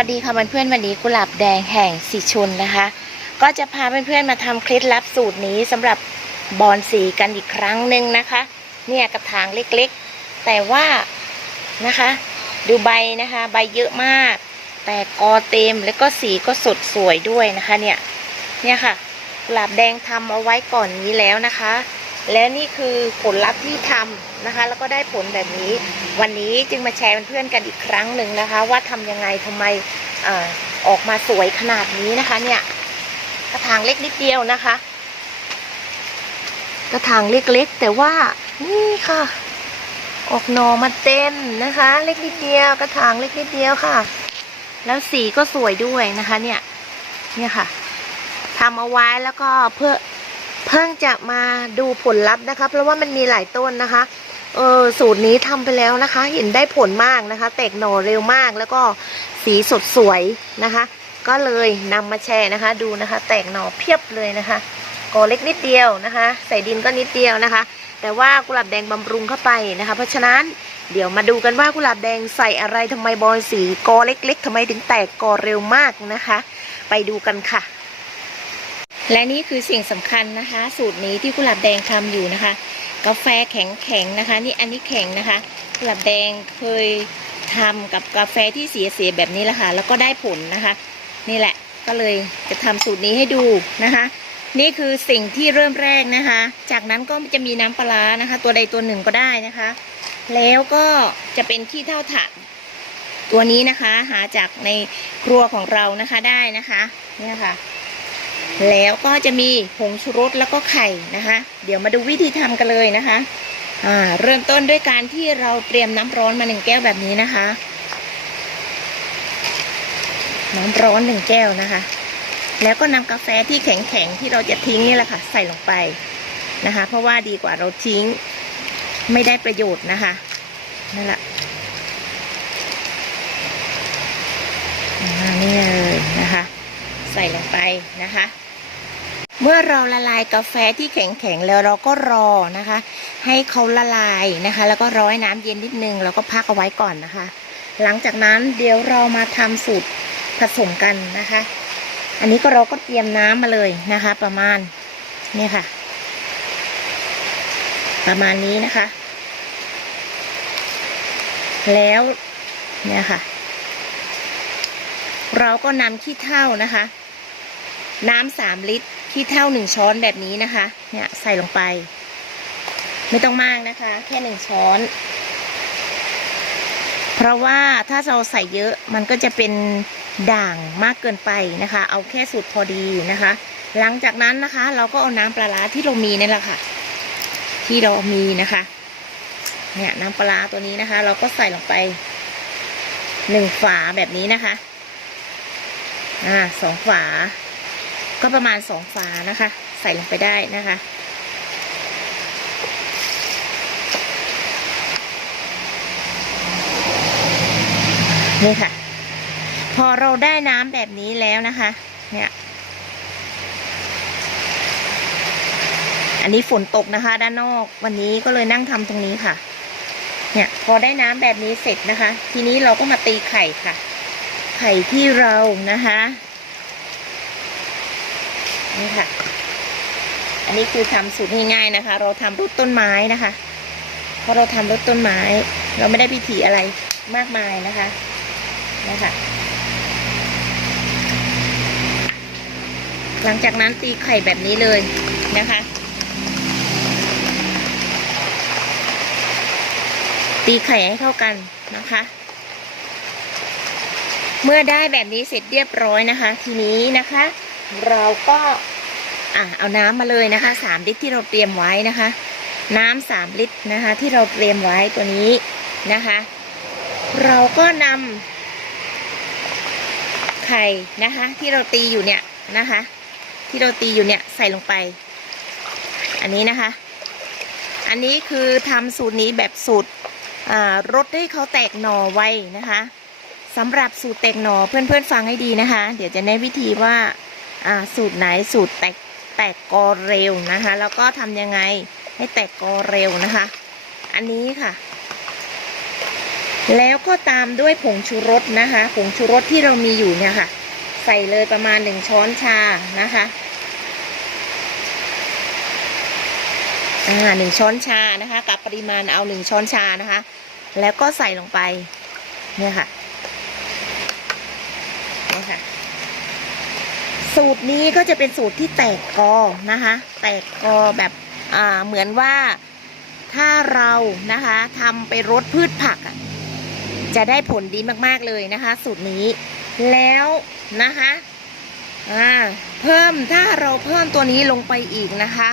วัสดีค่ะเพื่อนๆวันนี้กุหลาบแดงแห่งสีชุนนะคะ ก็จะพาเพื่อนๆมาทำเคล็ดลับสูตรนี้สำหรับบอนสีกันอีกครั้งหนึ่งนะคะ เนี่ยกระถางเล็กๆ แต่ว่านะคะดูใบนะคะ ใบเยอะมาก แต่กอเต็มแล้วก็สีก็สดสวยด้วยนะคะเนี่ยเนี่ยค่ะกุหลาบแดงทำเอาไว้ก่อนนี้แล้วนะคะ และนี่คือผลลัพธ์ที่ทำนะคะ แล้วก็ได้ผลแบบนี้ วันนี้จึงมาแชร์เพื่อนๆกันอีกครั้งหนึ่งนะคะ ว่าทำยังไงทำไมอออกมาสวยขนาดนี้นะคะเนี่ยกระถางเล็กนิดเดียวนะคะ กระถางเล็กๆ แต่ว่านี่ค่ะ ออกหนอมาเต็มนะคะ เล็กนิดเดียว กระถางเล็กนิดเดียวค่ะ แล้วสีก็สวยด้วยนะคะ เนี่ย เนี่ยค่ะทำเอาไว้แล้วก็เพื่อ เพิ่งจะมาดูผลลัพธ์นะคะ เพราะว่ามันมีหลายต้นนะคะเออสูตรนี้ทำไปแล้วนะคะ เห็นได้ผลมากนะคะ แตกหน่อเร็วมากแล้วก็สีสดสวยนะคะ ก็เลยนำมาแชร์นะคะ ดูนะคะ แตกหน่อเพียบเลยนะคะกอเล็กนิดเดียวนะคะ ใส่ดินก็นิดเดียวนะคะ แต่ว่ากุหลาบแดงบำรุงเข้าไปนะคะ เพราะฉะนั้นเดี๋ยวมาดูกันว่ากุหลาบแดงใส่อะไรทำไมบอลสีกอเล็ก ๆทำไมถึงแตกกอเร็วมากนะคะ ไปดูกันค่ะ และนี่คือสิ่งสำคัญนะคะ สูตรนี้ที่กุหลาบแดงทำอยู่นะคะ กาแฟแข็งๆนะคะ นี่อันนี้แข็งนะคะ กุหลาบแดงเคยทำกับกาแฟที่เสียๆแบบนี้แหละค่ะ แล้วก็ได้ผลนะคะ นี่แหละก็เลยจะทำสูตรนี้ให้ดูนะคะ นี่คือสิ่งที่เริ่มแรกนะคะ จากนั้นก็จะมีน้ำปลานะคะ ตัวใดตัวหนึ่งก็ได้นะคะ แล้วก็จะเป็นขี้เท่าถ่านตัวนี้นะคะ หาจากในครัวของเรานะคะได้นะคะ เนี่ยค่ะ แล้วก็จะมีผงชูรสแล้วก็ไข่นะคะ เดี๋ยวมาดูวิธีทำกันเลยนะคะอ่าเริ่มต้นด้วยการที่เราเตรียมน้ำร้อนมาหนึ่งแก้วแบบนี้นะคะ น้ำร้อนหนึ่งแก้วนะคะ แล้วก็นำกาแฟที่แข็งๆที่เราจะทิ้งนี่แหละค่ะ ใส่ลงไปนะคะ เพราะว่าดีกว่าเราทิ้งไม่ได้ประโยชน์นะคะนั่นแหละนี่เลยนะคะ ใส่ลงไปนะคะ เมื่อเราละลายกาแฟที่แข็งๆแล้วเราก็รอนะคะ ให้เขาละลายนะคะ แล้วก็ร้อยน้ำเย็นนิดนึงแล้วก็พักเอาไว้ก่อนนะคะ หลังจากนั้นเดี๋ยวเรามาทำสูตรผสมกันนะคะ อันนี้ก็เราก็เตรียมน้ำมาเลยนะคะ ประมาณนี่ค่ะ ประมาณนี้นะคะ แล้วเนี่ยค่ะ เราก็นำขี้เถ้านะคะ น้ำสามลิตร ขี้เถ้าหนึ่งช้อนแบบนี้นะคะ เนี่ยใส่ลงไป ไม่ต้องมากนะคะ แค่หนึ่งช้อน เพราะว่าถ้าเราใส่เยอะมันก็จะเป็นด่างมากเกินไปนะคะ เอาแค่สูตรพอดีนะคะ หลังจากนั้นนะคะ เราก็เอาน้ำปลาร้าที่เรามีนี่แหละค่ะ ที่เรามีนะคะ เนี่ยน้ำปลาร้าตัวนี้นะคะ เราก็ใส่ลงไปหนึ่งฝาแบบนี้นะคะ อ่าสองฝา ก็ประมาณสองฝานะคะ ใส่ลงไปได้นะคะ นี่ค่ะ พอเราได้น้ำแบบนี้แล้วนะคะ เนี่ย อันนี้ฝนตกนะคะ ด้านนอกวันนี้ก็เลยนั่งทำตรงนี้ค่ะ เนี่ย พอได้น้ำแบบนี้เสร็จนะคะ ทีนี้เราก็มาตีไข่ค่ะ ไข่ที่เรานะคะ นี่ค่ะ อันนี้คือทำสูตรง่ายๆนะคะ เราทำรูปต้นไม้นะคะ เพราะเราทำรูปต้นไม้ เราไม่ได้พิถีอะไรมากมายนะคะนะคะหลังจากนั้นตีไข่แบบนี้เลยนะคะ ตีไข่ให้เข้ากันนะคะ เมื่อได้แบบนี้เสร็จเรียบร้อยนะคะ ทีนี้นะคะ เราก็อะเอาน้ำมาเลยนะคะสามลิตรที่เราเตรียมไว้นะคะ น้ำสามลิตรนะคะ ที่เราเตรียมไว้ตัวนี้นะคะ เราก็นำไข่นะคะ ที่เราตีอยู่เนี่ยนะคะ ที่เราตีอยู่เนี่ยใส่ลงไป อันนี้นะคะ อันนี้คือทำสูตรนี้แบบสูตรรดให้เขาแตกหน่อไว้นะคะสำหรับสูตรแตกหน่อเพื่อนๆฟังให้ดีนะคะ เดี๋ยวจะแนะวิธีว่า สูตรไหนสูตรแตกแตกกอเร็วนะคะ แล้วก็ทำยังไงให้แตกกอเร็วนะคะ อันนี้ค่ะ แล้วก็ตามด้วยผงชูรสนะคะ ผงชูรสที่เรามีอยู่เนี่ยค่ะ ใส่เลยประมาณหนึ่งช้อนชานะคะอ่าหนึ่งช้อนชานะคะ กับปริมาณเอาหนึ่งช้อนชานะคะ แล้วก็ใส่ลงไป เนี่ยค่ะเนี่ยค่ะ สูตรนี้ก็จะเป็นสูตรที่แตกกอนะคะ แตกกอแบบอ่าเหมือนว่าถ้าเรานะคะทำไปรดพืชผักอะจะได้ผลดีมากๆเลยนะคะ สูตรนี้แล้วนะคะอ่าเพิ่มถ้าเราเพิ่มตัวนี้ลงไปอีกนะคะ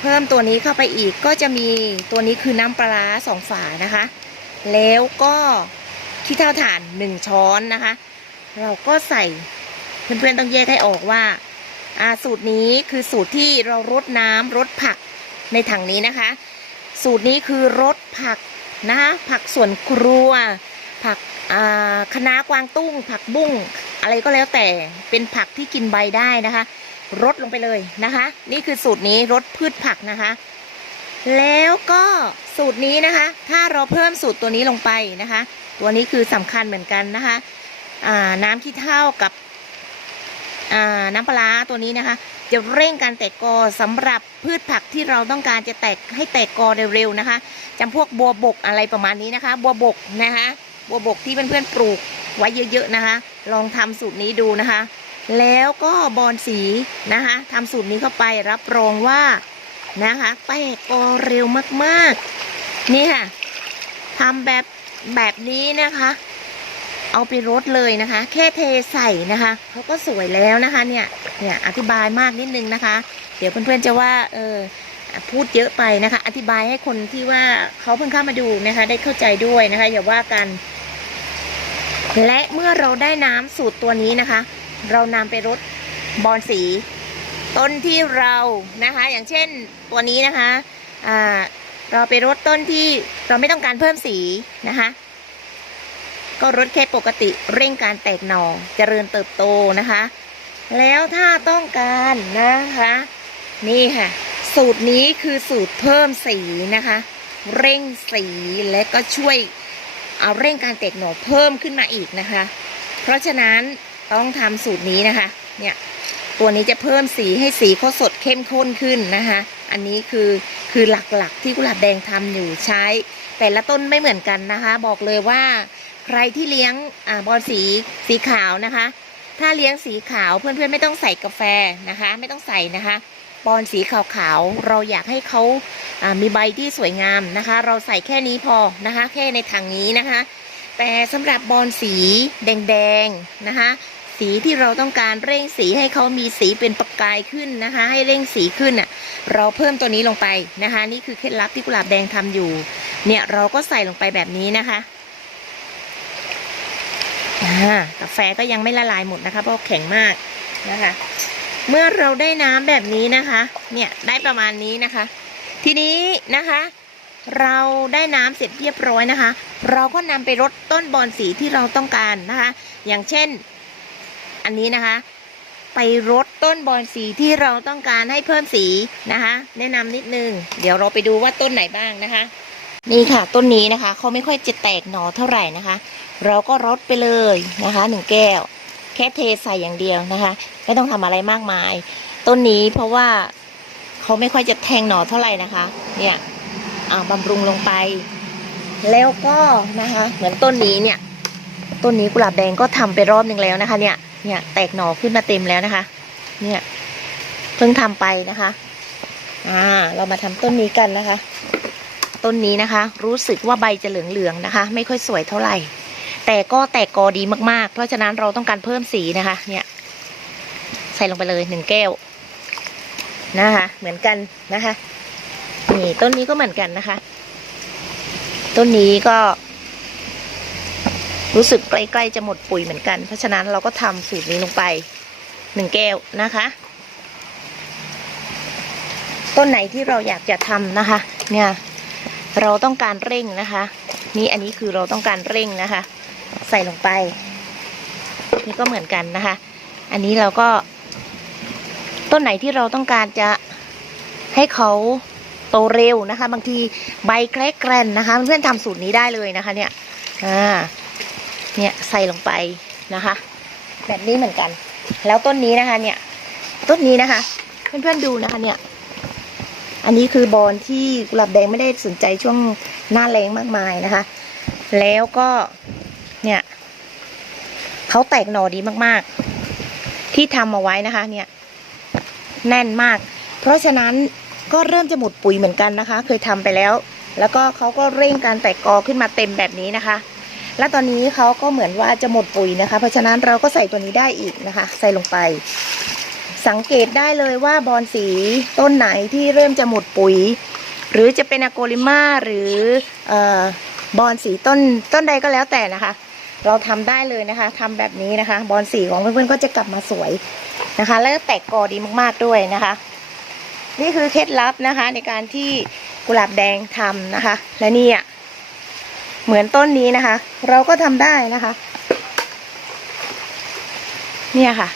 เพิ่มตัวนี้เข้าไปอีกก็จะมีตัวนี้คือน้ำปลาร้าสองฝานะคะ แล้วก็ขี้เท่าถ่านหนึ่งช้อนนะคะ เราก็ใส่ เพื่อนๆต้องแยกให้ออกว่าสูตรนี้คือสูตรที่เรารดน้ำรดผักในถังนี้นะคะ สูตรนี้คือรดผักนะคะผักสวนครัว ผักคะน้ากวางตุ้ง ผักบุ้งอะไรก็แล้วแต่เป็นผักที่กินใบได้นะคะรดลงไปเลยนะคะ นี่คือสูตรนี้รดพืชผักนะคะ แล้วก็สูตรนี้นะคะ ถ้าเราเพิ่มสูตรตัวนี้ลงไปนะคะ ตัวนี้คือสำคัญเหมือนกันนะคะน้ำขี้เถ้ากับ น้ำปลาตัวนี้นะคะ จะเร่งการแตกกอสำหรับพืชผักที่เราต้องการจะแตกให้แตกกอเร็วๆนะคะจำพวกบัวบกอะไรประมาณนี้นะคะ บัวบกนะคะบัวบกที่เพื่อนๆปลูกไว้เยอะๆนะคะ ลองทำสูตรนี้ดูนะคะ แล้วก็บอนสีนะคะทำสูตรนี้เข้าไปรับรองว่านะคะแตกกอเร็วมากๆ นี่ค่ะทำแบบแบบนี้นะคะ เอาไปรดเลยนะคะ แค่เทใส่นะคะเขาก็สวยแล้วนะคะเนี่ยเนี่ยอธิบายมากนิดนึงนะคะ เดี๋ยวเพื่อนๆจะว่าเออพูดเยอะไปนะคะ อธิบายให้คนที่ว่าเขาเพิ่งเข้ามาดูนะคะ ได้เข้าใจด้วยนะคะ อย่าว่ากัน และเมื่อเราได้น้ำสูตรตัวนี้นะคะ เรานำไปรดบอนสีต้นที่เรานะคะ อย่างเช่นตัวนี้นะคะเราไปรดต้นที่เราไม่ต้องการเพิ่มสีนะคะ ก็รดแค่ปกติเร่งการแตกหน่อเจริญเติบโตนะคะ แล้วถ้าต้องการนะคะ นี่ค่ะ สูตรนี้คือสูตรเพิ่มสีนะคะ เร่งสีและก็ช่วยเอาเร่งการแตกหน่อเพิ่มขึ้นมาอีกนะคะ เพราะฉะนั้นต้องทำสูตรนี้นะคะ เนี่ยตัวนี้จะเพิ่มสีให้สีเขาสดเข้มข้นขึ้นนะคะ อันนี้คือคือหลักๆที่กุหลาบแดงทำอยู่ใช้ แต่ละต้นไม่เหมือนกันนะคะ บอกเลยว่า ใครที่เลี้ยงอ่าบอลสีสีขาวนะคะ ถ้าเลี้ยงสีขาวเพื่อนๆไม่ต้องใส่กาแฟนะคะ ไม่ต้องใส่นะคะบอลสีขาวๆเราอยากให้เขาามีใบที่สวยงามนะคะ เราใส่แค่นี้พอนะคะ แค่ในถังนี้นะคะ แต่สำหรับบอลสีแดงๆนะคะ สีที่เราต้องการเร่งสีให้เขามีสีเป็นประกายขึ้นนะคะ ให้เร่งสีขึ้นอะเราเพิ่มตัวนี้ลงไปนะคะ นี่คือเคล็ดลับที่กุหลาบแดงทำอยู่ เนี่ยเราก็ใส่ลงไปแบบนี้นะคะากาแฟก็ยังไม่ละลายหมดนะคะ เพราะแข็งมากนะคะ เมื่อเราได้น้ำแบบนี้นะคะ เนี่ยได้ประมาณนี้นะคะ ทีนี้นะคะ เราได้น้ำเสร็จเรียบร้อยนะคะ เราก็นำไปรดต้นบอนสีที่เราต้องการนะคะ อย่างเช่น อันนี้นะคะ ไปรดต้นบอนสีที่เราต้องการให้เพิ่มสีนะคะ แนะนำนิดนึง เดี๋ยวเราไปดูว่าต้นไหนบ้างนะคะ นี่ค่ะต้นนี้นะคะเขาไม่ค่อยจะแตกหน่อเท่าไหร่นะคะ เราก็รดไปเลยนะคะหนึ่งแก้ว แค่เทใส่อย่างเดียวนะคะ ไม่ต้องทำอะไรมากมาย ต้นนี้เพราะว่าเขาไม่ค่อยจะแทงหน่อเท่าไหร่นะคะ เนี่ยอ่าบำรุงลงไป แล้วก็นะคะ เหมือนต้นนี้เนี่ย ต้นนี้กุหลาบแดงก็ทำไปรอบหนึ่งแล้วนะคะ เนี่ย เนี่ยแตกหน่อขึ้นมาเต็มแล้วนะคะ เนี่ยเพิ่งทำไปนะคะ อ่า เรามาทำต้นนี้กันนะคะ ต้นนี้นะคะ รู้สึกว่าใบจะเหลืองๆนะคะ ไม่ค่อยสวยเท่าไหร่ แต่ก็แตกกอดีมากๆ เพราะฉะนั้นเราต้องการเพิ่มสีนะคะ เนี่ย ใส่ลงไปเลยหนึ่งแก้วนะคะ เหมือนกันนะคะ นี่ต้นนี้ก็เหมือนกันนะคะ ต้นนี้ก็ รู้สึกใกล้ๆจะหมดปุ๋ยเหมือนกัน เพราะฉะนั้นเราก็ทำสูตรนี้ลงไปหนึ่งแก้วนะคะต้นไหนที่เราอยากจะทำนะคะ เนี่ย เราต้องการเร่งนะคะ นี่อันนี้คือเราต้องการเร่งนะคะ ใส่ลงไป นี่ก็เหมือนกันนะคะ อันนี้เราก็ ต้นไหนที่เราต้องการจะให้เขาโตเร็วนะคะ บางทีใบแกรกแกรนนะคะ เพื่อนๆทำสูตรนี้ได้เลยนะคะ เนี่ยอ่าเนี่ยใส่ลงไปนะคะ แบบนี้เหมือนกัน แล้วต้นนี้นะคะ เนี่ย ต้นนี้นะคะ เพื่อนๆดูนะคะ เนี่ย อันนี้คือบอลที่กุหลาบแดงไม่ได้สนใจช่วงหน้าแรงมากมายนะคะ แล้วก็เนี่ยเขาแตกหน่อดีมากๆ ที่ทำเอาไว้นะคะ เนี่ย แน่นมาก เพราะฉะนั้นก็เริ่มจะหมดปุ๋ยเหมือนกันนะคะ เคยทำไปแล้ว แล้วก็เขาก็เร่งการแตกกอขึ้นมาเต็มแบบนี้นะคะ และตอนนี้เขาก็เหมือนว่าจะหมดปุ๋ยนะคะ เพราะฉะนั้นเราก็ใส่ตัวนี้ได้อีกนะคะ ใส่ลงไป สังเกตได้เลยว่าบอนสีต้นไหนที่เริ่มจะหมดปุ๋ย หรือจะเป็นอะโกลิมาหรืออบอนสีต้นต้นใดก็แล้วแต่นะคะ เราทำได้เลยนะคะทำแบบนี้นะคะบอนสีของเพื่อนๆก็จะกลับมาสวยนะคะ แล้วแตกกอดีมากๆด้วยนะคะ นี่คือเคล็ดลับนะคะ ในการที่กุหลาบแดงทำนะคะ และนี่อะเหมือนต้นนี้นะคะ เราก็ทำได้นะคะ เนี่ยค่ะ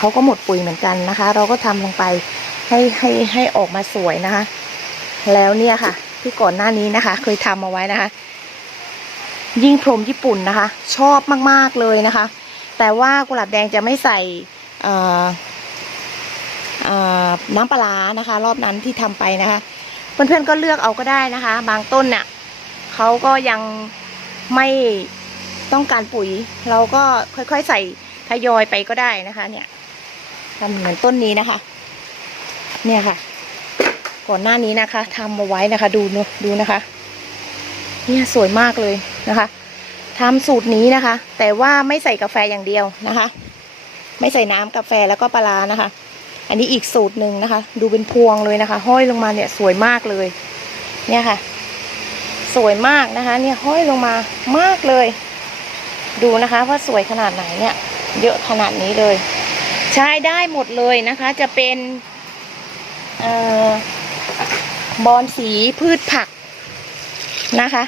เขาก็หมดปุ๋ยเหมือนกันนะคะ เราก็ทำลงไปให้ให้ให้ออกมาสวยนะคะ แล้วเนี่ยค่ะ ที่ก่อนหน้านี้นะคะ เคยทำเอาไว้นะคะ ยิ่งพรมญี่ปุ่นนะคะ ชอบมากๆเลยนะคะ แต่ว่ากุหลาบแดงจะไม่ใส่น้ำปลาร้านะคะ รอบนั้นที่ทำไปนะคะ เพื่อนๆก็เลือกเอาก็ได้นะคะ บางต้นเนี่ยเขาก็ยังไม่ต้องการปุ๋ย เราก็ค่อยๆใส่ทยอยไปก็ได้นะคะ เนี่ย ทำเหมือนต้นนี้นะคะ เนี่ยค่ะ ก่อนหน้านี้นะคะทำมาไว้นะคะ ดูเนอะดูนะคะ เนี่ยสวยมากเลยนะคะทำสูตรนี้นะคะ แต่ว่าไม่ใส่กาแฟอย่างเดียวนะคะ ไม่ใส่น้ำกาแฟแล้วก็ปลานะคะ อันนี้อีกสูตรหนึ่งนะคะ ดูเป็นพวงเลยนะคะ ห้อยลงมาเนี่ยสวยมากเลย เนี่ยค่ะ สวยมากนะคะ เนี่ยห้อยลงมามากเลย ดูนะคะว่าสวยขนาดไหนเนี่ย เยอะขนาดนี้เลย ใช้ได้หมดเลยนะคะ จะเป็นออบอนสีพืชผักนะคะ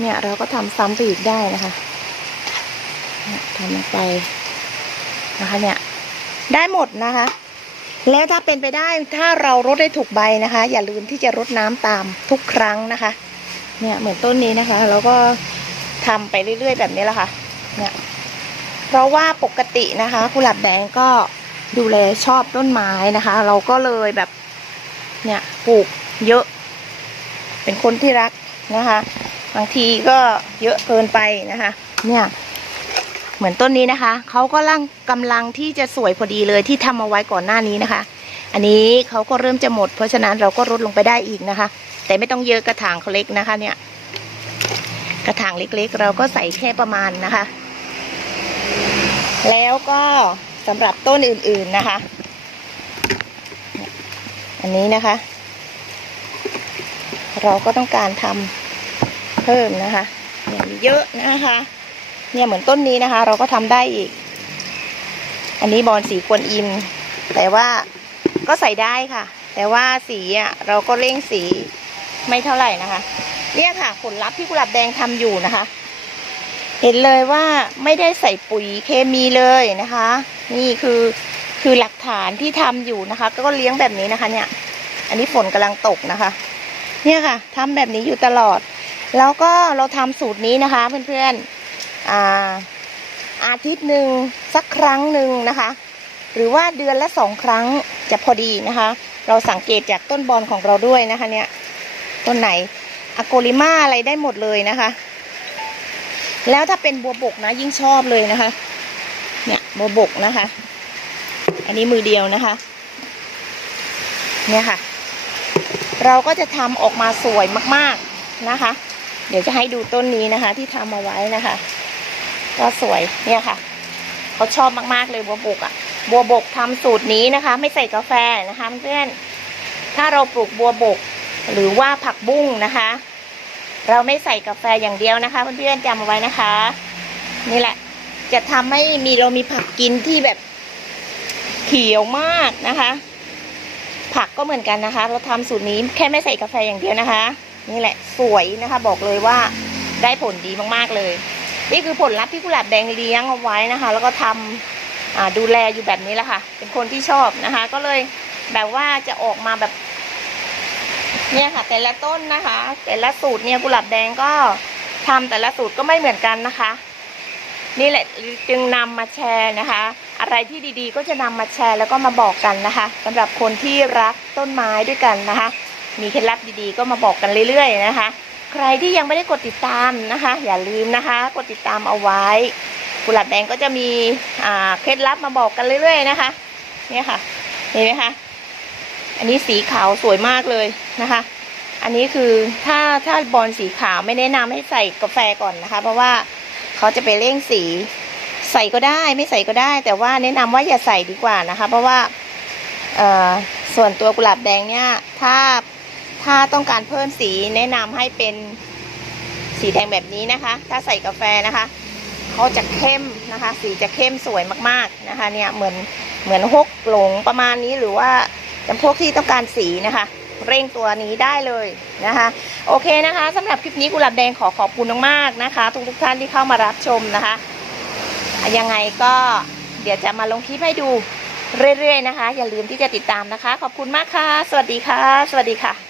เนี่ยเราก็ทำซ้ำไปอีกได้นะคะทำลงไปนะคะเนี่ยได้หมดนะคะ แล้วถ้าเป็นไปได้ถ้าเรารดได้ถูกใบนะคะ อย่าลืมที่จะรดน้ำตามทุกครั้งนะคะ เนี่ยเหมือนต้นนี้นะคะ เราก็ทำไปเรื่อยๆแบบนี้แหละค่ะเนี่ย ราะว่าปกตินะคะกุหลาบแดงก็ดูแลชอบต้นไม้นะคะ เราก็เลยแบบเนี่ยปลูกเยอะ เป็นคนที่รักนะคะ บางทีก็เยอะเกินไปนะคะ เนี่ยเหมือนต้นนี้นะคะเขาก็ร่างกำลังที่จะสวยพอดีเลยที่ทำเอาไว้ก่อนหน้านี้นะคะ อันนี้เขาก็เริ่มจะหมด เพราะฉะนั้นเราก็ลดลงไปได้อีกนะคะ แต่ไม่ต้องเยอะกระถางเขาเล็กนะคะ เนี่ย กระถางเล็กๆ เราก็ใส่แค่ประมาณนะคะ แล้วก็สำหรับต้นอื่นๆนะคะ อันนี้นะคะ เราก็ต้องการทำเพิ่มนะคะเนี่ยเยอะนะคะ เนี่ยเหมือนต้นนี้นะคะ เราก็ทำได้อีก อันนี้บอลสีกวนอิม แต่ว่าก็ใส่ได้ค่ะ แต่ว่าสีอะเราก็เร่งสีไม่เท่าไหร่นะคะ เนี่ยค่ะผลลัพธ์ที่กุหลาบแดงทำอยู่นะคะ เห็นเลยว่าไม่ได้ใส่ปุ๋ยเคมีเลยนะคะ นี่คือคือหลักฐานที่ทำอยู่นะคะ ก็เลี้ยงแบบนี้นะคะ เนี่ย อันนี้ฝนกำลังตกนะคะ เนี่ยค่ะทำแบบนี้อยู่ตลอด แล้วก็เราทำสูตรนี้นะคะ เพื่อนๆอ่าอาทิตย์หนึ่งสักครั้งหนึ่งนะคะ หรือว่าเดือนละสองครั้งจะพอดีนะคะ เราสังเกตจากต้นบอลของเราด้วยนะคะ เนี่ย ต้นไหนอะโกลิมาอะไรได้หมดเลยนะคะ แล้วถ้าเป็นบัวบกนะยิ่งชอบเลยนะคะ เนี่ยบัวบกนะคะ อันนี้มือเดียวนะคะ เนี่ยค่ะ เราก็จะทำออกมาสวยมากๆนะคะ เดี๋ยวจะให้ดูต้นนี้นะคะ ที่ทำมาไว้นะคะ ก็สวยเนี่ยค่ะเขาชอบมากๆเลยบัวบกอะ่ะ บัวบกทำสูตรนี้นะคะ ไม่ใส่กาแฟนะคะเพื่อนถ้าเราปลูกบัวบกหรือว่าผักบุ้งนะคะ เราไม่ใส่กาแฟอย่างเดียวนะคะเพื่อนๆจำเอาไว้นะคะ นี่แหละ จะทำให้มีเรามีผักกินที่แบบเขียวมากนะคะ ผักก็เหมือนกันนะคะ เราทำสูตรนี้แค่ไม่ใส่กาแฟอย่างเดียวนะคะ นี่แหละสวยนะคะ บอกเลยว่าได้ผลดีมากๆเลย นี่คือผลลัพธ์ที่กุหลาบแดงเลี้ยงเอาไว้นะคะ แล้วก็ทำดูแลอยู่แบบนี้แหละค่ะ เป็นคนที่ชอบนะคะ ก็เลยแบบว่าจะออกมาแบบ เนี่ยค่ะ แต่ละต้นนะคะ แต่ละสูตรเนี่ยกุหลาบแดงก็ทำแต่ละสูตรก็ไม่เหมือนกันนะคะ นี่แหละจึงนำมาแชร์นะคะ อะไรที่ดีๆ ก็จะนำมาแชร์แล้วก็มาบอกกันนะคะสำหรับคนที่รักต้นไม้ด้วยกันนะคะ มีเคล็ดลับดีๆ ก็มาบอกกันเรื่อย ๆ นะคะ ใครที่ยังไม่ได้กดติดตามนะคะ อย่าลืมนะคะ กดติดตามเอาไว้ กุหลาบแดงก็จะมีเคล็ดลับมาบอกกันเรื่อย ๆ นะคะ เนี่ยค่ะเห็นไหมคะ อันนี้สีขาวสวยมากเลยนะคะ อันนี้คือถ้าถ้าบอลสีขาวไม่แนะนำให้ใส่กาแฟก่อนนะคะ เพราะว่าเขาจะไปเร่งสีใส่ก็ได้ไม่ใส่ก็ได้ แต่ว่าแนะนำว่าอย่าใส่ดีกว่านะคะ เพราะว่าส่วนตัวกุหลาบแดงเนี่ยถ้าถ้าต้องการเพิ่มสีแนะนำให้เป็นสีแดงแบบนี้นะคะ ถ้าใส่กาแฟนะคะเขาจะเข้มนะคะ สีจะเข้มสวยมากๆนะคะ เนี่ยเหมือนเหมือนฮกหลงประมาณนี้หรือว่า จำพวกที่ต้องการสีนะคะ เร่งตัวนี้ได้เลยนะคะ โอเคนะคะสำหรับคลิปนี้กุหลาบแดงขอขอบคุณมากๆนะคะ ทุกทุกท่านที่เข้ามารับชมนะคะ ยังไงก็เดี๋ยวจะมาลงคลิปให้ดูเรื่อยๆนะคะ อย่าลืมที่จะติดตามนะคะ ขอบคุณมากค่ะ สวัสดีค่ะ สวัสดีค่ะ